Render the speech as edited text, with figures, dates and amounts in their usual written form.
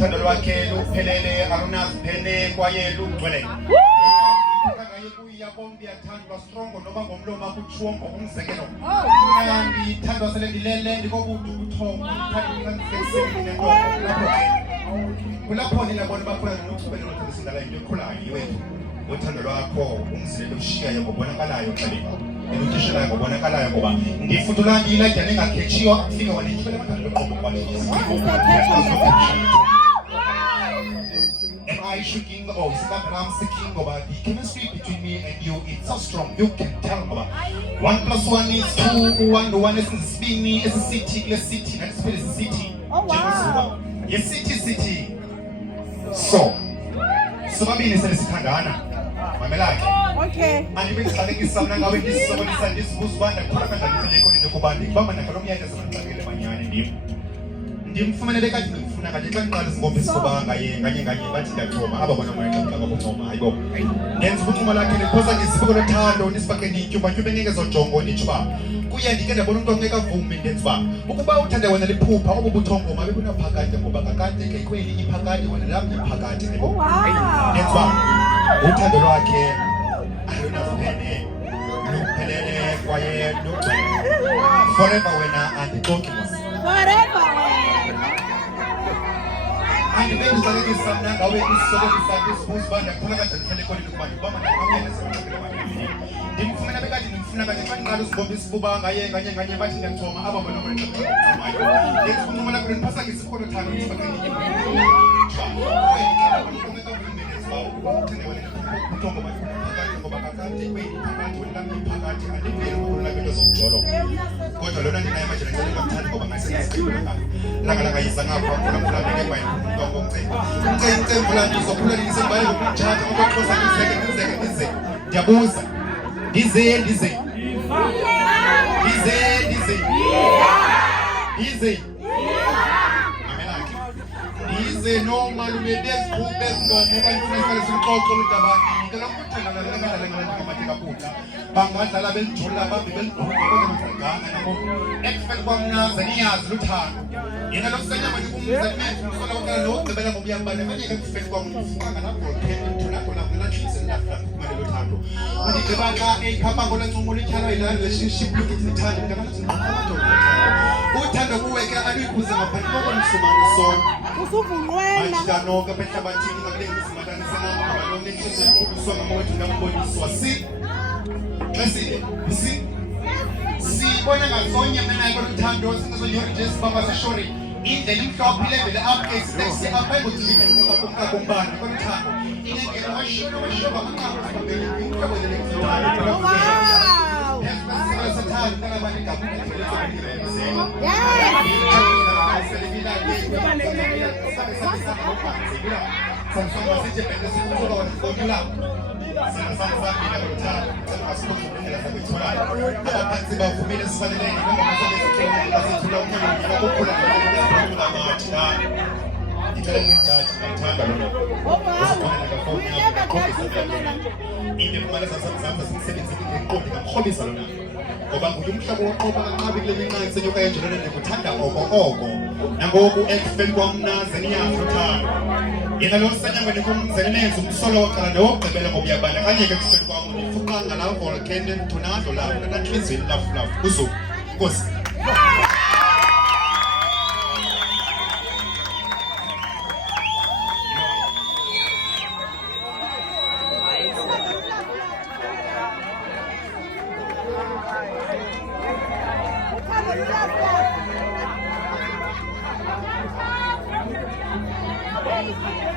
uthando lwakhe luphelele alunaziphene kwaye lugcwele uyabona uyathandwa strong noba ngomlomo akutshiwo ngokumzekelo ndithandwa sele ndilele ndikobude ubuthongo kulapho ndinabona bafuna nokuthubelelo sindala into ekhulayo iwethu uthando lwakho umzilelo ushiyayo ngobonakalayo xalika elutishelayo ngobonakalayo ngoba ndifutula ndiyilagya nengakhetsiyo afika wandityibela amathando loqobo kuba am I shaking or I'm speaking about the chemistry between me and you? It's so strong. You can tell about 1 + 1 is 2. 1 to 1 is spinning. It's a city. Let's city. Let's spell it city. Oh wow. Yes, city. So babini selesithandana. Mamelake. Okay. Andibengixakekisa mna ngawe ndisibonisa ndisibuza uba ndakhona kanjani selekho into kuba ndibamba nalo myalezo ndixakekile manyani ndim. Ndimfumanele kade ndimfuna kade xa ndiqala izingombe esigoba nganye bathi ndiyathoma aba bona moya xa bakuthoma hayibo ndenza ubuncuma lakhe ndiphosa ndisibeko lothando ndisibake ndityumbatyumbe ngeke zojongo nditsho uba kuye ndike ndabona umntu ongekavumi ndenza uba ukuba uthanda wena liphupha obu buthongo mabe bunaphakade ngoba kakade ke kweli iphakade wena lam iphakade hayibo ndenza uba uthando lwakhe alunaziphene luphelele kwaye lugcwele forever wena andixoki mos Forever. Andibengixakekisa mna ngawe isisebenzisa ndisibuza uba ndiyakhona kanjani selekholile ukuba ndibamba nalomyalezo ndimfumana bekade ndimfuna kade xa ndiqala uzibomba isifuba nganye bathi ndiyathoma aba bona bona ndenza ubuncuma lakho ndiphasakisa isikolo thando ndisibaqenye kodwa lona ndinayo manje ndingathandi ngoba ngasenasiqibula langa ngapha mfuna ndike kwayinto ngomcembu ndizophula ndisembaye ngokuthatha ngokuxhosa ndizeke ndiyabuza ndize Dize noma lubedezikhuphe ezilomo okanye simxoxo ludabani ngicela ukuthanda nalengamatheka phutha bangadlala belijula babe belibhuqa kodwa nabo ekufeni kwamnaza niyazi luthando yena lokusanyama ndikumzalimenzi umsola okala nokugqibela ngokuyambane manje ekufeni kwamfukanga nabroken thulapho lapho lahlise kumele luthando undigqiba xa eyiphapha ngolencumo lityhalwa yilaa relationship lukuthanda uthando kuwe ke aluyikhuze ngaphandle kokonisumane sona usuvunqwela ajidanoka behlabathini ngakulengizimatanisenanga balonekhezekuswanga mowethu ndamboniswa sibona ngazonye menayo koluthando sinezonyorijes baba sishori indlela imhlophe ilevele apha isiteksi apha engothilinga ngoba kumbana koluthando ingengena amashoba amanqaku sibambele ngoba nguye umhlaba woqoba kanqabi kule minqansi senyuka enjolene ndikuthanda oko nangoku ekufeni kwamnaze niyazi uthando yena lo sanyanga ndikumzelimenzi umsolo woqala nowokugqibela ngokuyabandakanyeka ekufeni kwam ndifuqanga laa volcano tornado lapho nanantliziyweni lafulafu kuzo nkosi Hey!